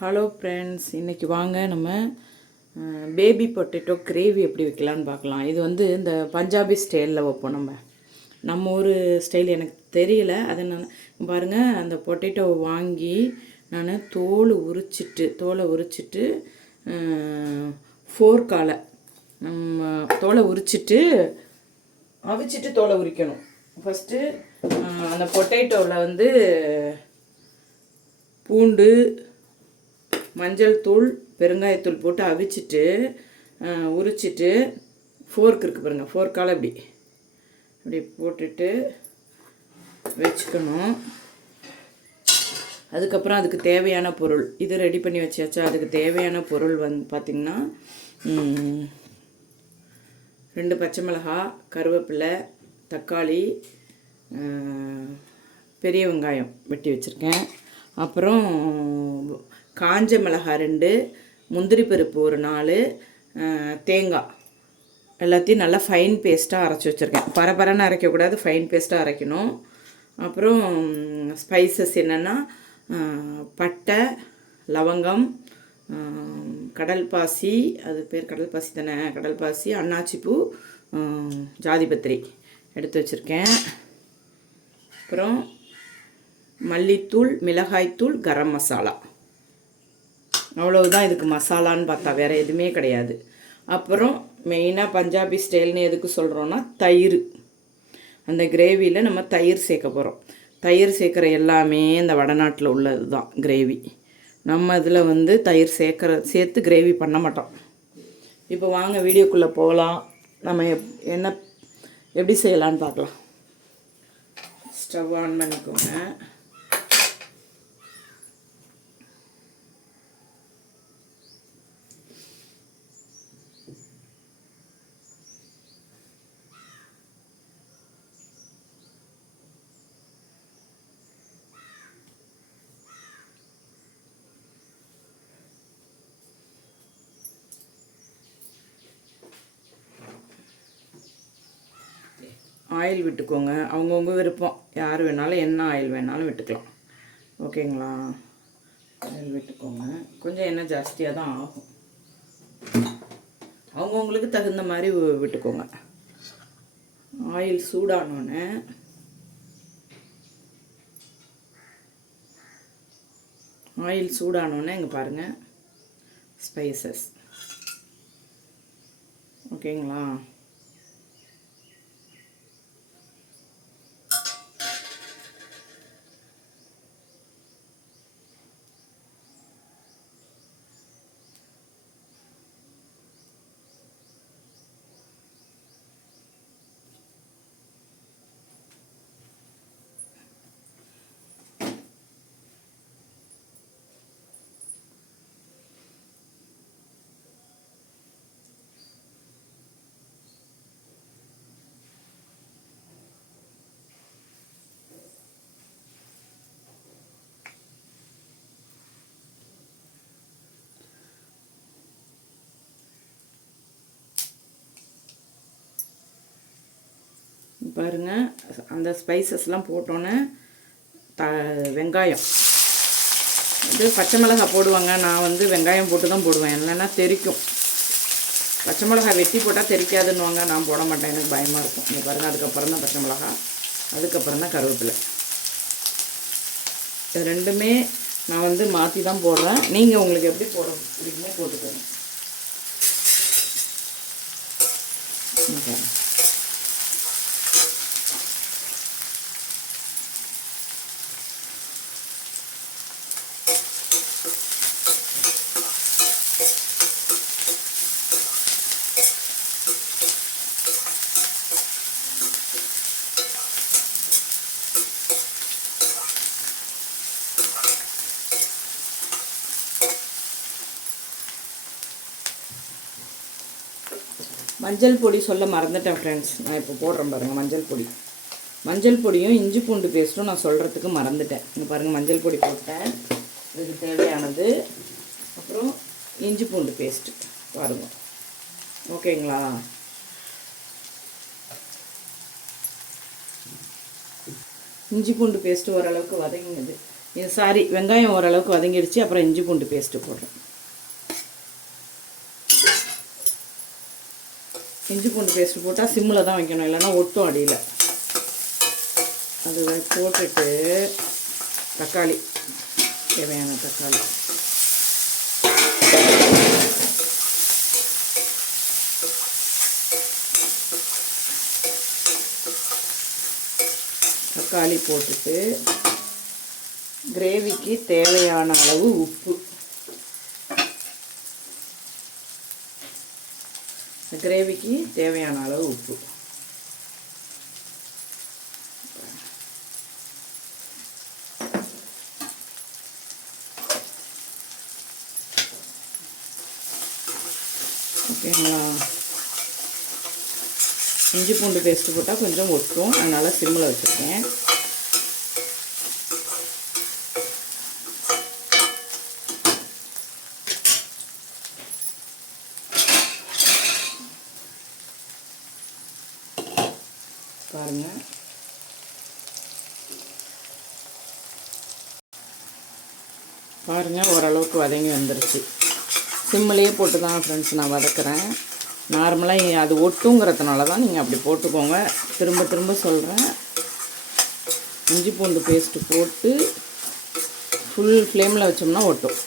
Hello friends, இன்றைக்கி வாங்க நம்ம பேபி பொட்டேட்டோ கிரேவி எப்படி வைக்கலான்னு பார்க்கலாம். இது வந்து இந்த பஞ்சாபி ஸ்டைலில் வைப்போம். நம்ம ஊர் ஸ்டைல் எனக்கு தெரியல. அதை நான் பாருங்கள், அந்த பொட்டேட்டோவை வாங்கி நான் தோலை உரிச்சிட்டு ஃபோர்க்கால் தோலை உரிச்சிட்டு அவிச்சிட்டு தோலை உரிக்கணும். ஃபஸ்ட்டு அந்த பொட்டேட்டோவில் வந்து பூண்டு, மஞ்சள் தூள், பெருங்காயத்தூள் போட்டு அவிச்சிட்டு உரிச்சிட்டு ஃபோர்க் இருக்குது பாருங்கள், ஃபோர்க்கால் இப்படி போட்டுட்டு வச்சுக்கணும். அதுக்கப்புறம் அதுக்கு தேவையான பொருள் இது ரெடி பண்ணி வச்சாச்சா. அதுக்கு தேவையான பொருள் பார்த்திங்கன்னா 2 பச்சை மிளகாய், கருவேப்பிலை, தக்காளி, பெரிய வெங்காயம் வெட்டி வச்சுருக்கேன். அப்புறம் காஞ்ச மிளகாய் 2, முந்திரி பருப்பு ஒரு 4, தேங்காய் எல்லாத்தையும் நல்லா ஃபைன் பேஸ்ட்டாக அரைச்சி வச்சுருக்கேன். பரபரன்னு அரைக்கக்கூடாது, ஃபைன் பேஸ்ட்டாக அரைக்கணும். அப்புறம் ஸ்பைசஸ் என்னென்னா பட்டை, லவங்கம், கடல் பாசி, அது பேர் கடல் பாசி தானே, கடல் பாசி, அன்னாச்சிப்பூ, ஜாதிபத்திரி எடுத்து வச்சுருக்கேன். அப்புறம் மல்லித்தூள், மிளகாய்த்தூள், கரம் மசாலா, அவ்வளவுதான் இதுக்கு மசாலான்னு பார்த்தா, வேறு எதுவுமே கிடையாது. அப்புறம் மெயினாக பஞ்சாபி ஸ்டைல்னு எதுக்கு சொல்கிறோன்னா தயிர். அந்த கிரேவியில் நம்ம தயிர் சேர்க்க போகிறோம். தயிர் சேர்க்குற எல்லாமே இந்த வடநாட்டில் உள்ளது தான் கிரேவி. நம்ம இதில் வந்து தயிர் சேர்த்து கிரேவி பண்ண மாட்டோம். இப்போ வாங்க வீடியோக்குள்ளே போகலாம். நம்ம எப்படி செய்யலான்னு பார்க்கலாம். ஸ்டவ் ஆன் பண்ணிக்கோங்க. ஆயில் விட்டுக்கோங்க. அவங்கவுங்க விருப்பம், யார் வேணாலும் என்ன ஆயில் வேணாலும் விட்டுக்கலாம். ஓகேங்களா? ஆயில் விட்டுக்கோங்க. கொஞ்சம் எண்ணெய் ஜாஸ்தியாக தான் ஆகும், அவங்கவுங்களுக்கு தகுந்த மாதிரி விட்டுக்கோங்க. ஆயில் சூடானோடனே இங்கே பாருங்கள், ஸ்பைசஸ். ஓகேங்களா? பாருங்கள், அந்த ஸ்பைசஸ்லாம் போட்டோன்னே வெங்காயம், இது பச்சை மிளகாய் போடுவாங்க. நான் வந்து வெங்காயம் போட்டு தான் போடுவேன், இல்லைன்னா தெறிக்கும். பச்சை மிளகாய் வெட்டி போட்டால் தெறிக்காதுன்னுவாங்க, நான் போட மாட்டேன், எனக்கு பயமாக இருக்கும். இங்கே பாருங்கள், அதுக்கப்புறம் தான் பச்சை மிளகாய், அதுக்கப்புறம் தான் கருவேப்பிலை. இது ரெண்டுமே நான் வந்து மாற்றி தான் போடுறேன். நீங்கள் உங்களுக்கு எப்படி போட பிடிக்குமோ போட்டுக்கோங்க. மஞ்சள் பொடி சொல்ல மறந்துட்டேன் ஃப்ரெண்ட்ஸ், நான் இப்போ போடுறேன் பாருங்கள். மஞ்சள் பொடியும் இஞ்சி பூண்டு பேஸ்ட்டும் நான் சொல்கிறதுக்கு மறந்துட்டேன். இங்கே பாருங்கள், மஞ்சள் பொடி போட்டேன், இதுக்கு தேவையானது. அப்புறம் இஞ்சி பூண்டு பேஸ்ட்டு பாருங்கள். ஓகேங்களா? இஞ்சி பூண்டு பேஸ்ட்டு ஓரளவுக்கு வதங்கினது. இது சாரி, வெங்காயம் ஓரளவுக்கு வதங்கிடுச்சு. அப்புறம் இஞ்சி பூண்டு பேஸ்ட்டு போடுறோம். இஞ்சி பூண்டு பேஸ்ட்டு போட்டால் சிம்மில் தான் வைக்கணும், இல்லைன்னா ஒட்டும் அடியில். அது போட்டுட்டு தக்காளி, தேவையான தக்காளி போட்டுட்டு கிரேவிக்கு தேவையான அளவு உப்பு. கிரேவிக்கு தேவையான அளவு உப்பு. ஓகேங்களா? இஞ்சி பூண்டு பேஸ்ட்டு போட்டால் கொஞ்சம் ஒட்டும், அதனால் சிம்மில் வச்சுருக்கேன். பாருங்கள் ஓரளவுக்கு வதங்கி வந்துருச்சு. சிம்மிலேயே போட்டு தான் ஃப்ரெண்ட்ஸ் நான் வதக்குறேன். நார்மலாக அது ஒட்டுங்கிறதுனால தான் நீங்கள் அப்படி போட்டுக்கோங்க. திரும்ப திரும்ப சொல்கிறேன், இஞ்சி பூண்டு பேஸ்ட்டு போட்டு ஃபுல் ஃப்ளேமில் வச்சோம்னா ஒட்டும்.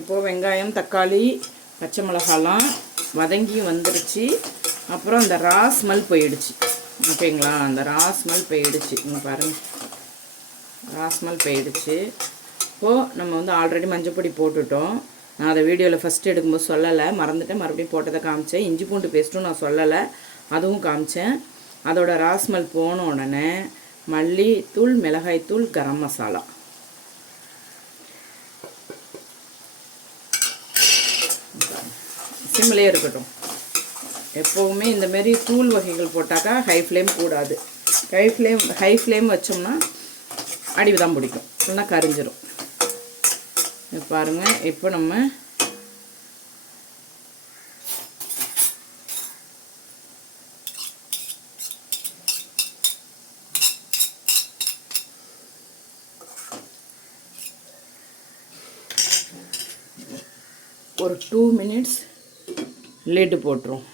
இப்போது வெங்காயம், தக்காளி, பச்சை மிளகாலாம் வதங்கி வந்துடுச்சு. அப்புறம் அந்த ரா ஸ்மெல் போயிடுச்சு. ஓகேங்களா? அந்த ரா ஸ்மெல் போயிடுச்சு. இங்கே பாருங்கள், ரா ஸ்மெல் போயிடுச்சு. இப்போது நம்ம வந்து ஆல்ரெடி மஞ்சப்பொடி போட்டுட்டோம். நான் அதை வீடியோவில் ஃபஸ்ட்டு எடுக்கும்போது சொல்லலை, மறந்துட்டேன். மறுபடியும் போட்டதை காமிச்சேன். இஞ்சி பூண்டு பேஸ்ட்டும் நான் சொல்லலை, அதுவும் காமிச்சேன். அதோட ரா ஸ்மெல் போன உடனே மல்லித்தூள், மிளகாய்த்தூள், கரம் மசாலா சிம்மிலே இருக்கட்டும். எப்போவுமே இந்தமாரி தூள் வகைகள் போட்டாக்கா ஹை ஃப்ளேம் கூடாது. ஹை ஃப்ளேம் வச்சோம்னா அடி தான் பிடிக்கும், இல்லைன்னா கரிஞ்சிரும். பாருங்கள், இப்போ நம்ம ஒரு 2 மினிட்ஸ் லிட்டு போட்டுரும்.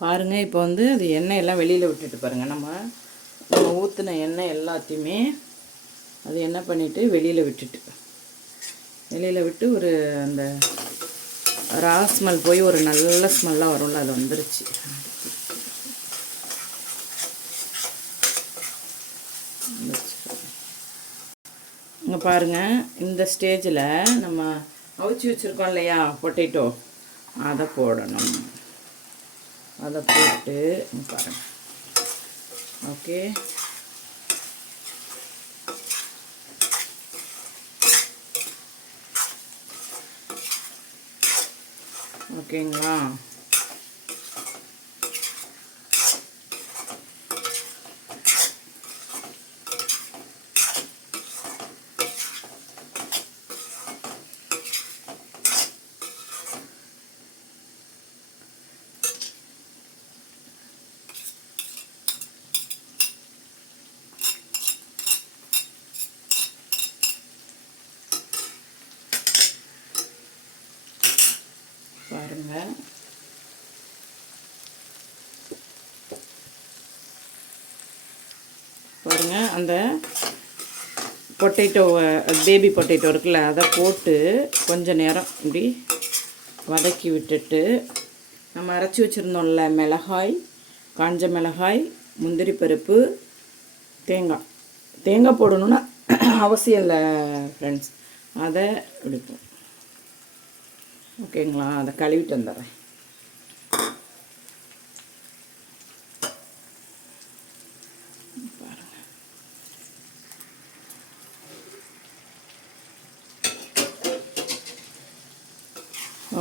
பாருங்கள், இப்போ வந்து அது எண்ணெய் எல்லாம் வெளியில் விட்டுட்டு பாருங்கள். நம்ம ஊற்றின எண்ணெய் எல்லாத்தையுமே அது என்ன பண்ணிவிட்டு வெளியில் விட்டு ஒரு அந்த ரா ஸ்மெல் போய் ஒரு நல்ல ஸ்மெல்லாக வரும்ல, அது வந்துருச்சு. இங்கே பாருங்கள், இந்த ஸ்டேஜில் நம்ம அவிச்சு வச்சுருக்கோம் இல்லையா பொட்டேட்டோ, அதை போடணும். அதை போட்டு பாருங்கள். ஓகே, ஓகேங்களா? பாருங்கள், பாருங்கள் அந்த பொட்டேட்டோவை, பேபி பொட்டேட்டோ இருக்குல்ல, அதை போட்டு கொஞ்சம் நேரம் இப்படி வதக்கி விட்டுட்டு நம்ம அரைச்சி வச்சுருந்தோம்ல மிளகாய், காஞ்ச மிளகாய், முந்திரி பருப்பு, தேங்காய் போடணுன்னா அவசியம் இல்லை ஃப்ரெண்ட்ஸ், அதை எடுப்போம். ஓகேங்களா? அதை கழுவிட்டு வந்துடுறேன்.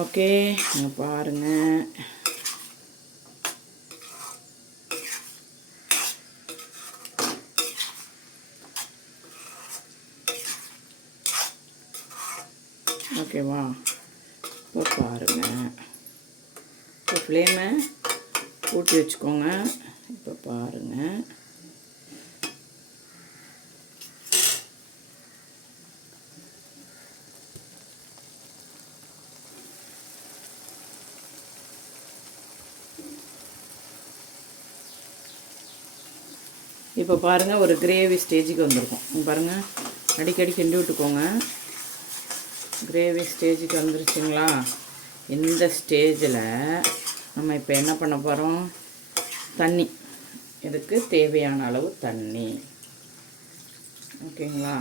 ஓகே, இங்கே பாருங்கள். ஓகேவா? இப்போ பாருங்கள், இப்போ ஃப்ளேமை கூட்டி வச்சுக்கோங்க. இப்போ பாருங்கள், இப்போ பாருங்கள் ஒரு கிரேவி ஸ்டேஜுக்கு வந்திருக்கும். பாருங்கள், அடிக்கடி கிண்டி விட்டுக்கோங்க. கிரேவி ஸ்டேஜுக்கு வந்துருச்சுங்களா? இந்த ஸ்டேஜில் நம்ம இப்போ என்ன பண்ண போகிறோம்? தண்ணி, இதுக்கு தேவையான அளவு தண்ணி. ஓகேங்களா?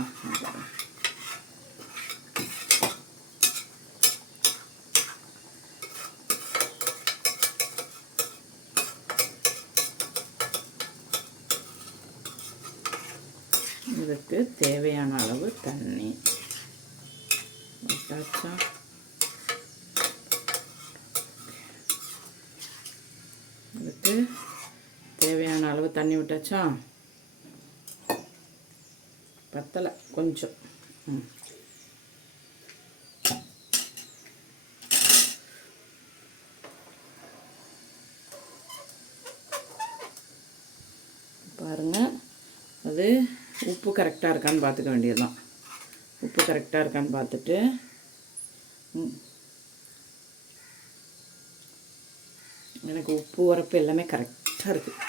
இதுக்கு தேவையான அளவு தண்ணி விட்டாச்சா? இதுக்கு தேவையான அளவு தண்ணி விட்டாச்சா? பத்தலை, கொஞ்சம். பாருங்கள், அது உப்பு கரெக்டாக இருக்கான்னு பார்த்துக்க வேண்டியதுதான். உப்பு கரெக்டாக இருக்கான்னு பார்த்துட்டு எனக்கு உப்பு உரப்பு எல்லாமே கரெக்டாக இருக்குது.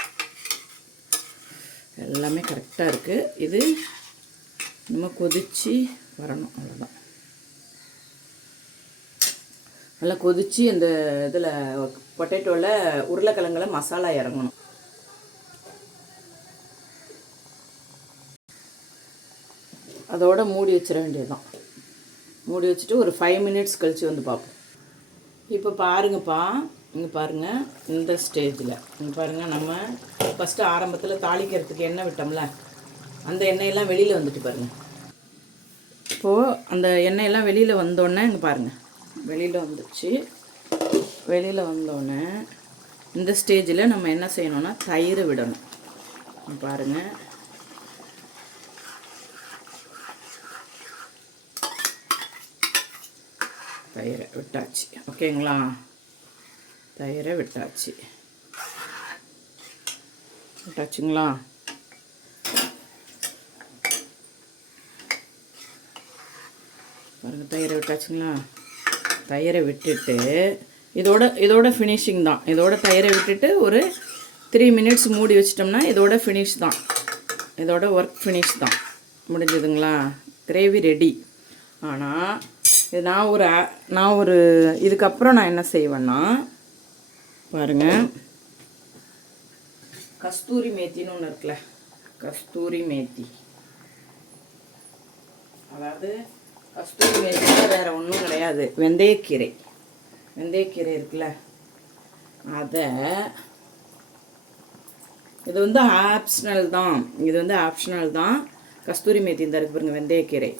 எல்லாமே கரெக்டாக இருக்குது. இது நம்ம கொதித்து வரணும், அவ்வளோதான். நல்லா கொதித்து அந்த இதில் பொட்டேட்டோவில் உருளைக்கிழங்குல மசாலா இறங்கணும். அதோடு மூடி வச்சிட வேண்டியதுதான். மூடி வச்சுட்டு ஒரு 5 மினிட்ஸ் கழித்து வந்து பார்ப்போம். இப்போ பாருங்கப்பா, இங்கே பாருங்கள், இந்த ஸ்டேஜில் இங்கே பாருங்கள், நம்ம ஃபஸ்ட்டு ஆரம்பத்தில் தாளிக்கிறதுக்கு எண்ணெய் விட்டோம்ல, அந்த எண்ணெயெல்லாம் வெளியில் வந்துட்டு பாருங்கள். இப்போது அந்த எண்ணெயெல்லாம் வெளியில் வந்தோடனே இங்கே பாருங்கள், வெளியில் வந்துடுச்சு. வெளியில் வந்தோடனே இந்த ஸ்டேஜில் நம்ம என்ன செய்யணும்னா தயிர் விடணும். பாருங்கள், தயிரை விட்டாச்சு. ஓகேங்களா? தயிரை விட்டாச்சுங்களா? பாருங்கள், தயிரை விட்டாச்சுங்களா? தயிரை விட்டுட்டு இதோட ஃபினிஷிங் தான். இதோட தயிரை விட்டுட்டு ஒரு 3 மினிட்ஸ் மூடி வச்சிட்டோம்னா இதோட ஃபினிஷ் தான். இதோட ஒர்க் ஃபினிஷ் தான். முடிஞ்சதுங்களா? Gravy ready. ஆனால் இது நான் ஒரு இதுக்கப்புறம் நான் என்ன செய்வேன்னா பாருங்கள், கஸ்தூரி மேத்தின்னு ஒன்று இருக்குல்ல, கஸ்தூரி மேத்தி, அதாவது கஸ்தூரி மேத்தினா வேறு ஒன்றும் கிடையாது, வெந்தயக்கீரை இருக்குல்ல, அதை இது வந்து ஆப்ஷனல் தான். கஸ்தூரி மேத்தி இந்த இருக்கு பாருங்க, வெந்தயக்கீரை,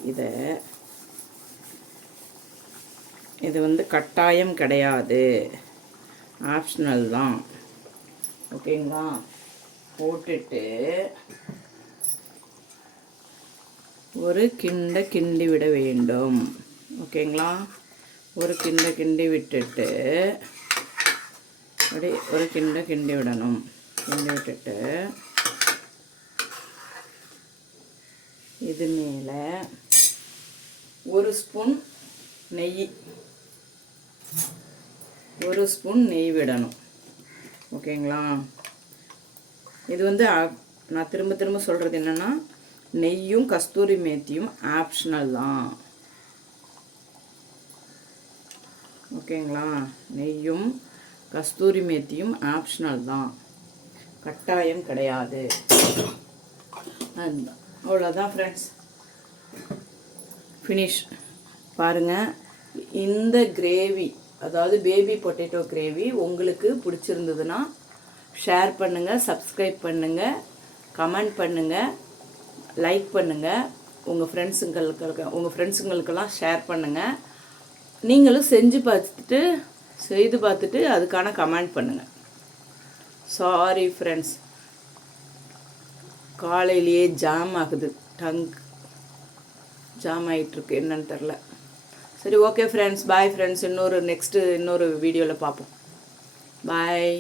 இது வந்து கட்டாயம் கிடையாது, ஆப்ஷனல் தான். ஓகேங்களா? போட்டுட்டு ஒரு கிண்டி விட வேண்டும். ஓகேங்களா? ஒரு கிண்டி விட்டுட்டு அப்படி ஒரு கிண்டி விடணும். கிண்டி விட்டுட்டு இது மேலே ஒரு ஸ்பூன் நெய் விடணும். ஓகேங்களா? இது வந்து நான் திரும்ப சொல்கிறது என்னென்னா, நெய்யும் கஸ்தூரி மேத்தியும் ஆப்ஷனல் தான். ஓகேங்களா? நெய்யும் கஸ்தூரி மேத்தியும் ஆப்ஷனல் தான், கட்டாயம் கிடையாது. அவ்வளோதான் ஃப்ரெண்ட்ஸ், ஃபினிஷ். பாருங்கள், இந்த கிரேவி, அதாவது பேபி பொட்டேட்டோ கிரேவி உங்களுக்கு பிடிச்சிருந்ததுன்னா ஷேர் பண்ணுங்கள், சப்ஸ்கிரைப் பண்ணுங்கள், கமெண்ட் பண்ணுங்கள், லைக் பண்ணுங்கள், உங்கள் ஃப்ரெண்ட்ஸுங்களுக்கெல்லாம் ஷேர் பண்ணுங்கள். நீங்களும் செய்து பார்த்துட்டு அதுக்கான கமெண்ட் பண்ணுங்கள். சாரி ஃப்ரெண்ட்ஸ், காலையிலேயே ஜாம் ஆகுது, ஜாம் ஆகிட்டுருக்கு, என்னன்னு தெரில. சரி, ஓகே ஃப்ரெண்ட்ஸ், பாய் ஃப்ரெண்ட்ஸ். இன்னொரு வீடியோவில் பார்ப்போம். பாய்.